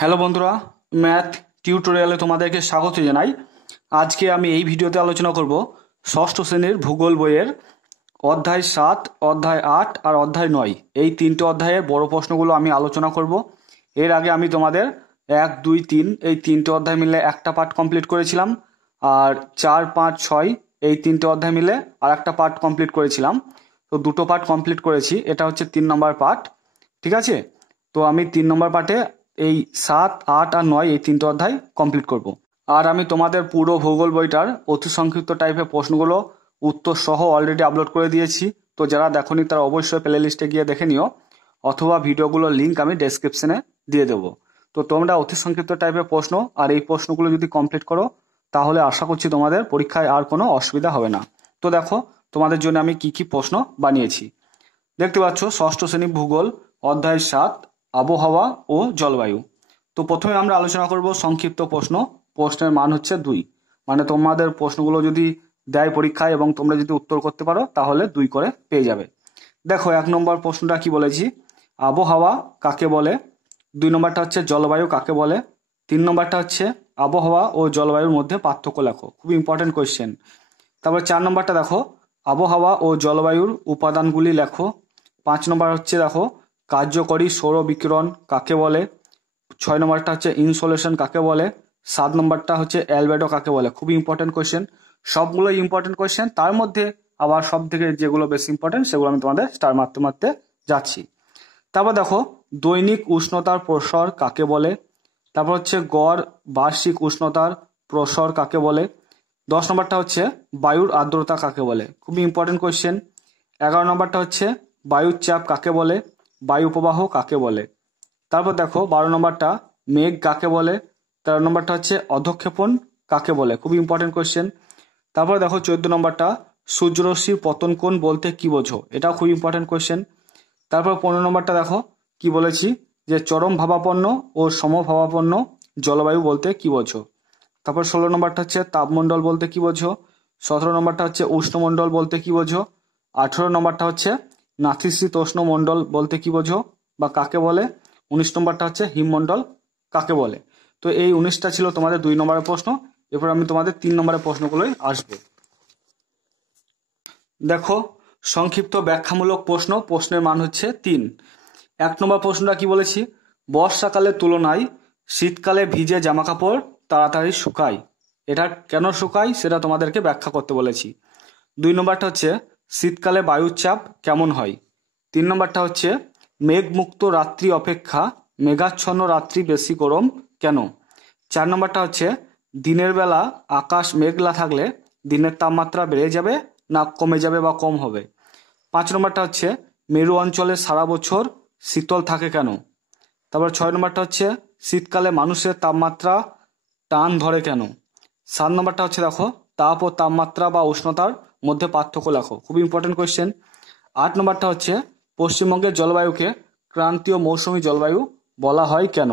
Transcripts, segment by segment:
Hello বন্ধুরা, math টিউটোরিয়ালে তোমাদেরকে স্বাগত জানাই। আজকে আমি এই ভিডিওতে আলোচনা করব ষষ্ঠ শ্রেণীর ভূগোল বইয়ের অধ্যায় 7, অধ্যায় 8 আর অধ্যায় 9 এই তিনটে অধ্যায়ের বড় প্রশ্নগুলো আমি আলোচনা করব। এর আগে আমি তোমাদের 1, 2, 3 এই তিনটে অধ্যায় মিলে একটা পার্ট কমপ্লিট করেছিলাম, আর 4, 5, 6 এই তিনটে অধ্যায় মিলে আর একটা পার্ট কমপ্লিট করেছিলাম। তো দুটো পার্ট কমপ্লিট করেছি, এটা হচ্ছে 3 নম্বর পার্ট। ঠিক আছে, তো আমি 3 নম্বর পার্টে এই 7, 8 আর 9 এই তিনটে অধ্যায় কমপ্লিট করব। আর আমি তোমাদের পুরো ভূগোল বইটার অতি সংক্ষিপ্ত টাইপের প্রশ্নগুলো উত্তর সহ অলরেডি আপলোড করে দিয়েছি। তো যারা দেখোনি তারা অবশ্যই প্লে লিস্টে গিয়ে দেখে নিও, অথবা ভিডিওগুলোর লিঙ্ক আমি ডেসক্রিপশনে দিয়ে দেবো। তো তোমরা অতি সংক্ষিপ্ত টাইপের প্রশ্ন আর এই প্রশ্নগুলো যদি কমপ্লিট করো তাহলে আশা করছি তোমাদের পরীক্ষায় আর কোনো অসুবিধা হবে না। তো দেখো তোমাদের জন্য আমি কি কি প্রশ্ন বানিয়েছি। দেখতে পাচ্ছ ষষ্ঠ শ্রেণী ভূগোল অধ্যায় 7 আবহাওয়া ও জলবায়ু। তো প্রথমে আমরা আলোচনা করব সংক্ষিপ্ত প্রশ্ন। প্রশ্নের মান হচ্ছে 2, মানে তোমাদের প্রশ্নগুলো যদি দেয় পরীক্ষায় এবং তোমরা যদি উত্তর করতে পারো তাহলে 2 করে পেয়ে যাবে। দেখো 1 নম্বর প্রশ্নটা কি বলেছি, আবহাওয়া কাকে বলে। 2 নম্বরটা হচ্ছে জলবায়ু কাকে বলে। 3 নম্বরটা হচ্ছে আবহাওয়া ও জলবায়ুর মধ্যে পার্থক্য লেখো, খুব ইম্পর্টেন্ট কোয়েশ্চেন। তারপর 4 নম্বরটা দেখো আবহাওয়া ও জলবায়ুর উপাদানগুলি লেখো। 5 নম্বর হচ্ছে দেখো কার্যকরী সৌর বিকিরণ কাকে বলে। 6 নম্বরটা হচ্ছে ইনসোলেশন কাকে বলে। 7 নম্বরটা হচ্ছে অ্যালবেডো কাকে বলে। খুবই ইম্পর্টেন্ট কোয়েশ্চেন, সবগুলো ইম্পর্টেন্ট কোয়েশ্চেন, তার মধ্যে আবার সব থেকে যেগুলো বেশি ইম্পর্টেন্ট সেগুলো আমি তোমাদের স্টার মারতে মারতে যাচ্ছি। তারপর দেখো দৈনিক উষ্ণতার প্রসর কাকে বলে। তারপর হচ্ছে গড় বার্ষিক উষ্ণতার প্রসর কাকে বলে। 10 নম্বরটা হচ্ছে বায়ুর আর্দ্রতা কাকে বলে, খুবই ইম্পর্টেন্ট কোয়েশ্চেন। 11 নম্বরটা হচ্ছে বায়ুর চাপ কাকে বলে, বায়ু প্রবাহ কাকে বলে। তারপর দেখো 12 নম্বরটা মেঘ কাকে বলে। 13 নম্বরটা হচ্ছে অধঃক্ষেপণ কাকে বলে, খুবই ইম্পর্টেন্ট কোয়েশ্চেন। তারপর দেখো 14 নম্বরটা সূর্যরশ্মির পতন কোণ বলতে কি বোঝো, এটাও খুব ইম্পর্টেন্ট কোয়েশ্চেন। তারপর 15 নম্বরটা দেখো কি বলেছি, যে চরম ভাবাপন্ন ও সমভাবাপন্ন জলবায়ু বলতে কি বোঝো। তারপর 16 নম্বরটা হচ্ছে তাপমণ্ডল বলতে কি বোঝো। 17 নম্বরটা হচ্ছে উষ্ণমণ্ডল বলতে কি বোঝো। 18 নম্বরটা হচ্ছে নাতিশীতোষ্ণ মণ্ডল বলতে কি বোঝো বা কাকে বলে। 19 নম্বরটা হচ্ছে হিমমণ্ডল কাকে বলে। তো এই 19টা ছিল তোমাদের 2 নম্বরের প্রশ্ন। এরপর আমি তোমাদের 3 নম্বরের প্রশ্নগুলোই আসবো। দেখো সংক্ষিপ্ত ব্যাখ্যামূলক প্রশ্ন, প্রশ্নের মান হচ্ছে 3। 1 নম্বর প্রশ্নটা কি বলেছি, বর্ষাকালের তুলনায় শীতকালে ভিজে জামা কাপড় তাড়াতাড়ি শুকায়, এটা কেন শুকায় সেটা তোমাদেরকে ব্যাখ্যা করতে বলেছি। 2 নম্বরটা হচ্ছে শীতকালে বায়ুর চাপ কেমন হয়। 3 নম্বরটা হচ্ছে মেঘমুক্ত রাত্রি অপেক্ষা মেঘাচ্ছন্ন রাত্রি বেশি গরম কেন। 4 নম্বরটা হচ্ছে দিনের বেলা আকাশ মেঘলা থাকলে দিনের তাপমাত্রা বেড়ে যাবে না কমে যাবে বা কম হবে। 5 নম্বরটা হচ্ছে মেরু অঞ্চলে সারা বছর শীতল থাকে কেন। তারপর 6 নম্বরটা হচ্ছে শীতকালে মানুষের তাপমাত্রা টান ধরে কেন। 7 নম্বরটা হচ্ছে দেখো তাপ ও তাপমাত্রা বা উষ্ণতার মধ্যে পার্থক্য লেখো, খুব ইম্পর্টেন্ট কোয়েশ্চেন। 8 নম্বরটা হচ্ছে পশ্চিমবঙ্গের জলবায়ুকে ক্রান্তীয় মৌসুমী জলবায়ু বলা হয় কেন।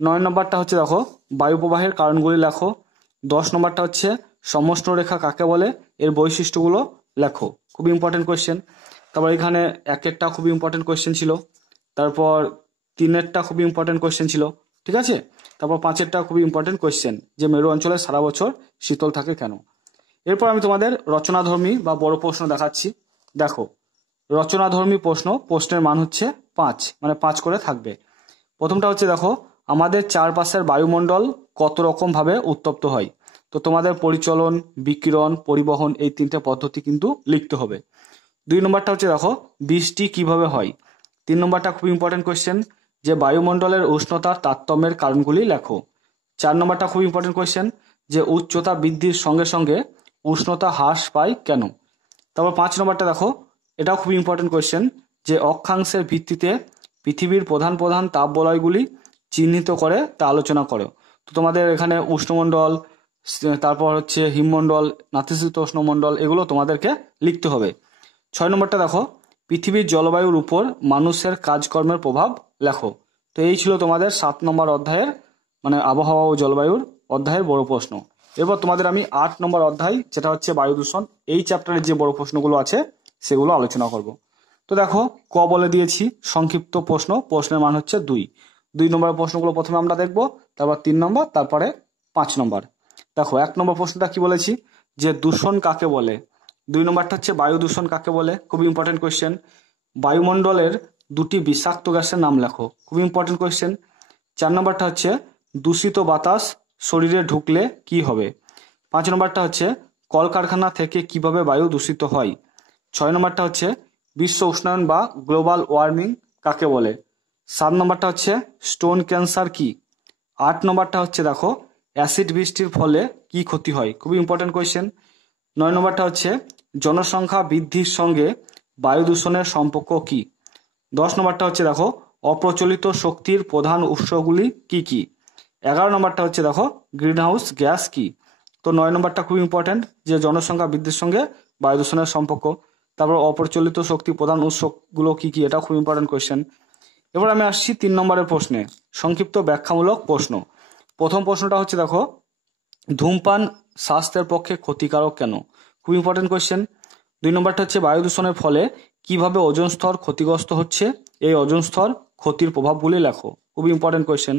9 নম্বরটা হচ্ছে দেখো বায়ু প্রবাহের কারণগুলি লেখো। 10 নম্বরটা হচ্ছে সমষ্ণরেখা কাকে বলে, এর বৈশিষ্ট্যগুলো লেখো, খুব ইম্পর্টেন্ট কোয়েশ্চেন। তারপর এখানে 1-এরটা খুবই ইম্পর্টেন্ট কোয়েশ্চেন ছিল, তারপর 3-এরটা খুবই ইম্পর্টেন্ট কোয়েশ্চেন ছিল, ঠিক আছে। তারপর 5-এরটা খুবই ইম্পর্টেন্ট কোয়েশ্চেন, যে মেরু অঞ্চলে সারা বছর শীতল থাকে কেন। এরপর আমি তোমাদের রচনাধর্মী বা বড় প্রশ্ন দেখাচ্ছি। দেখো রচনাধর্মী প্রশ্ন, প্রশ্নের মান হচ্ছে 5, মানে 5 করে থাকবে। প্রথমটা হচ্ছে দেখো আমাদের চারপাশের বায়ুমণ্ডল কত রকম ভাবে উত্তপ্ত হয়। তো তোমাদের পরিচলন, বিকিরণ, পরিবহন এই 3টে পদ্ধতি কিন্তু লিখতে হবে। 2 নম্বরটা হচ্ছে দেখো বৃষ্টি কিভাবে হয়। 3 নম্বরটা খুব ইম্পর্টেন্ট কোয়েশ্চেন, যে বায়ুমণ্ডলের উষ্ণতার তারতম্যের কারণগুলি লেখো। 4 নম্বরটা খুব ইম্পর্টেন্ট কোয়েশ্চেন, যে উচ্চতা বৃদ্ধির সঙ্গে সঙ্গে উষ্ণতা হ্রাস পায় কেন। তারপর 5 নম্বরটা দেখো, এটাও খুব ইম্পর্টেন্ট কোয়েশ্চেন, যে অক্ষাংশের ভিত্তিতে পৃথিবীর প্রধান প্রধান তাপ বলয়গুলি চিহ্নিত করে তা আলোচনা করো। তো তোমাদের এখানে উষ্ণমণ্ডল, তারপর হচ্ছে হিমমণ্ডল, নাতিশীতোষ্ণ মণ্ডল, এগুলো তোমাদেরকে লিখতে হবে। 6 নম্বরটা দেখো পৃথিবীর জলবায়ুর উপর মানুষের কাজকর্মের প্রভাব লেখো। তো এই ছিল তোমাদের 7 নম্বর অধ্যায়ের, মানে আবহাওয়া ও জলবায়ুর অধ্যায়ের বড় প্রশ্ন। এরপর তোমাদের আমি 8 নম্বর অধ্যায়, যেটা হচ্ছে বায়ু দূষণ, এই চ্যাপ্টারের যে বড় প্রশ্নগুলো আছে সেগুলো আলোচনা করব। তো দেখো ক বলে দিয়েছি সংক্ষিপ্ত প্রশ্ন, প্রশ্নের মান হচ্ছে 2। 2 নম্বরের প্রশ্নগুলো প্রথমে আমরা দেখব, তারপর 3 নম্বর, তারপরে 5 নম্বর। দেখো 1 নম্বর প্রশ্নটা কি বলেছি, যে দূষণ কাকে বলে। 2 নম্বরটা হচ্ছে বায়ু দূষণ কাকে বলে, খুব ইম্পর্টেন্ট কোয়েশ্চেন। বায়ুমণ্ডলের 2টি বিষাক্ত গ্যাসের নাম লেখো, খুব ইম্পর্টেন্ট কোয়েশ্চেন। 4 নম্বরটা হচ্ছে দূষিত বাতাস শরীরে ঢুকলে কি হবে। 5 নম্বরটা হচ্ছে কলকারখানা থেকে কিভাবে বায়ু দূষিত হয়। 6 নম্বরটা হচ্ছে বিশ্ব উষ্ণায়ন বা গ্লোবাল ওয়ার্মিং কাকে বলে। 7 নম্বরটা হচ্ছে স্টোন ক্যান্সার কি। 8 নম্বরটা হচ্ছে দেখো অ্যাসিড বৃষ্টির ফলে কি ক্ষতি হয়, খুবই ইম্পর্টেন্ট কোয়েশ্চেন। 9 নম্বরটা হচ্ছে জনসংখ্যা বৃদ্ধির সঙ্গে বায়ু দূষণের সম্পর্ক কি। 10 নম্বরটা হচ্ছে দেখো অপ্রচলিত শক্তির প্রধান উৎসগুলি কি কি। 11 নম্বরটা হচ্ছে দেখো গ্রিনহাউস গ্যাস কি। তো 9 নম্বরটা খুব ইম্পর্টেন্ট, যে জনসংখ্যা বৃদ্ধির সঙ্গে বায়ু দূষণের সম্পর্ক। তারপর অপ্রচলিত শক্তি প্রধান উৎসগুলো কি কি, এটা খুব ইম্পর্টেন্ট কোয়েশ্চেন। এবার আমি আসছি 3 নম্বরের প্রশ্নে, সংক্ষিপ্ত ব্যাখ্যামূলক প্রশ্ন। প্রথম প্রশ্নটা হচ্ছে দেখো ধূমপান স্বাস্থ্যের পক্ষে ক্ষতিকারক কেন, খুব ইম্পর্টেন্ট কোয়েশ্চেন। 2 নম্বরটা হচ্ছে বায়ু দূষণের ফলে কিভাবে ওজোন স্তর ক্ষতিগ্রস্ত হচ্ছে, এই ওজোন স্তর ক্ষতির প্রভাবগুলি লেখো, খুবই ইম্পর্টেন্ট কোয়েশ্চেন।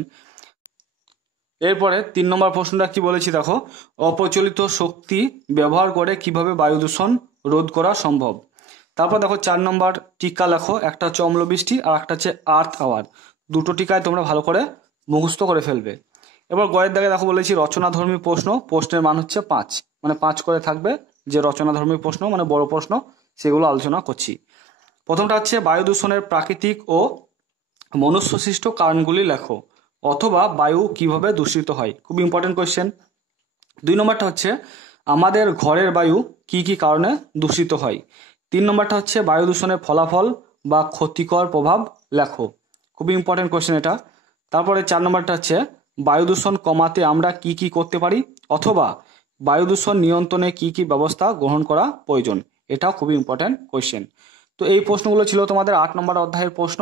এরপরে 3 নম্বর প্রশ্নটা কি বলেছি দেখো অপ্রচলিত শক্তি ব্যবহার করে কিভাবে বায়ু দূষণ রোধ করা সম্ভব। তারপর দেখো 4 নম্বর টিকা লেখো, একটা হচ্ছে অম্লবৃষ্টি আর একটা হচ্ছে আর্থ আওয়ার। দুটো টিকায় তোমরা ভালো করে মুখস্থ করে ফেলবে। এবার গয়ের দাগে দেখো বলেছি রচনাধর্মী প্রশ্ন, প্রশ্নের মান হচ্ছে 5, মানে 5 করে থাকবে। যে রচনাধর্মী প্রশ্ন মানে বড় প্রশ্ন, সেগুলো আলোচনা করছি। প্রথমটা হচ্ছে বায়ু দূষণের প্রাকৃতিক ও মনুষ্যসৃষ্ট কারণগুলি লেখো, অথবা বায়ু কিভাবে দূষিত হয়, খুব ইম্পর্টেন্ট কোয়েশ্চেন। 2 নম্বরটা হচ্ছে আমাদের ঘরের বায়ু কি কি কারণে দূষিত হয়। 3 নম্বরটা হচ্ছে বায়ু দূষণের ফলাফল বা ক্ষতিকর প্রভাব লেখো, খুবই ইম্পর্টেন্ট কোয়েশ্চেন এটা। তারপরে 4 নম্বরটা হচ্ছে বায়ু দূষণ কমাতে আমরা কি কি করতে পারি, অথবা বায়ু দূষণ নিয়ন্ত্রণে কি কি ব্যবস্থা গ্রহণ করা প্রয়োজন, এটাও খুবই ইম্পর্টেন্ট কোয়েশ্চেন। তো এই প্রশ্নগুলো ছিল তোমাদের 8 নম্বর অধ্যায়ের প্রশ্ন।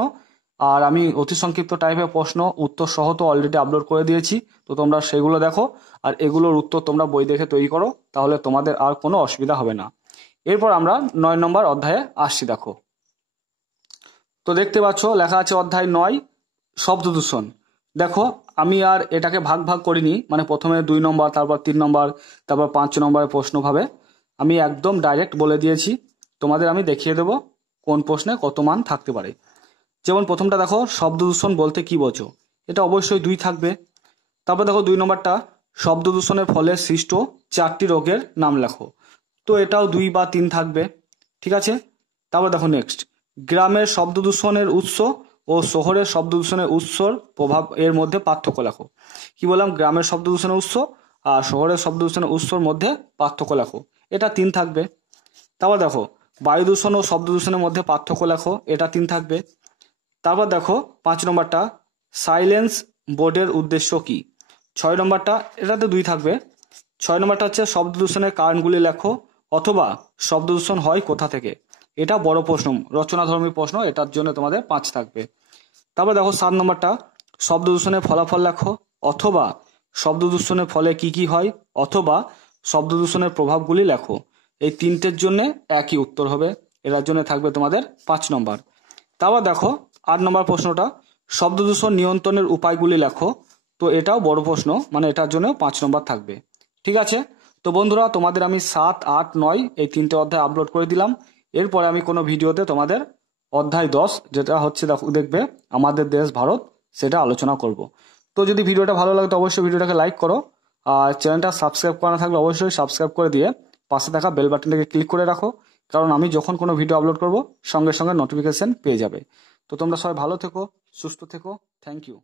আর আমি অতি সংক্ষিপ্ত টাইপের প্রশ্ন উত্তর সহ তো অলরেডি আপলোড করে দিয়েছি, তো তোমরা সেগুলো দেখো। আর এগুলোর উত্তর তোমরা বই দেখে তৈরি করো, তাহলে তোমাদের আর কোনো অসুবিধা হবে না। এরপর আমরা 9 নম্বর অধ্যায়ে আসছি। দেখো তো দেখতে পাচ্ছ লেখা আছে অধ্যায় 9 শব্দ দূষণ। দেখো আমি আর এটাকে ভাগ ভাগ করিনি, মানে প্রথমে 2 নম্বর, তারপর 3 নম্বর, তারপর 5 নম্বরের প্রশ্ন ভাবে আমি একদম ডাইরেক্ট বলে দিয়েছি। তোমাদের আমি দেখিয়ে দেবো কোন প্রশ্নে কত মান থাকতে পারে। যেমন প্রথমটা দেখো শব্দ দূষণ বলতে কি বোঝো, এটা অবশ্যই 2 থাকবে। তারপর দেখো 2 নম্বরটা শব্দ দূষণের ফলে সৃষ্ট 4টি রোগের নাম লেখো, তো এটাও 2 বা 3 থাকবে, ঠিক আছে। তারপর দেখো নেক্সট গ্রামের শব্দ দূষণের উৎস ও শহরের শব্দ দূষণের উৎসর প্রভাব এর মধ্যে পার্থক্য লেখো। কি বললাম, গ্রামের শব্দ দূষণের উৎস আর শহরের শব্দ দূষণের উৎসর মধ্যে পার্থক্য লেখো, এটা 3 থাকবে। তারপর দেখো বায়ু দূষণ ও শব্দ দূষণের মধ্যে পার্থক্য লেখো, এটা 3 থাকবে। তারপর দেখো 5 নম্বরটা সাইলেন্স বোর্ডের উদ্দেশ্য কি। 6 নম্বরটা এটাতে 2 থাকবে। 6 নম্বরটা হচ্ছে শব্দ দূষণের কারণগুলি লেখো, অথবা শব্দ দূষণ হয় কোথা থেকে, এটা বড় প্রশ্ন, রচনাধর্মী প্রশ্ন, এটার জন্য তোমাদের 5 থাকবে। তারপর দেখো 7 নম্বরটা শব্দ দূষণের ফলাফল লেখো, অথবা শব্দ দূষণের ফলে কি কি হয়, অথবা শব্দ দূষণের প্রভাবগুলি লেখো। এই 3টের জন্য একই উত্তর হবে, এটার জন্য থাকবে তোমাদের 5 নম্বর। তারপর দেখো 8 নম্বর প্রশ্নটা শব্দ দূষণ নিয়ন্ত্রণের উপায়গুলি লেখো, তো এটাও বড় প্রশ্ন, মানে এটার জন্য 5 নম্বর থাকবে, ঠিক আছে। তো বন্ধুরা তোমাদের আমি 7, 8, 9 এই 3টে অধ্যায় আপলোড করে দিলাম। এরপরে আমি কোনো ভিডিওতে তোমাদের অধ্যায় 10 যেটা হচ্ছে দেখবে আমাদের দেশ ভারত, সেটা আলোচনা করব। তো যদি ভিডিওটা ভালো লাগে তো অবশ্যই ভিডিওটাকে লাইক করো, আর চ্যানেলটা সাবস্ক্রাইব করা না থাকলে অবশ্যই সাবস্ক্রাইব করে দিয়ে পাশে থাকা বেল বাটনটাকে ক্লিক করে রাখো, কারণ আমি যখন কোনো ভিডিও আপলোড করব সঙ্গে সঙ্গে নোটিফিকেশন পেয়ে যাবে। তো তোমরা সবাই ভালো থেকো, সুস্থ থেকো, থ্যাংক ইউ।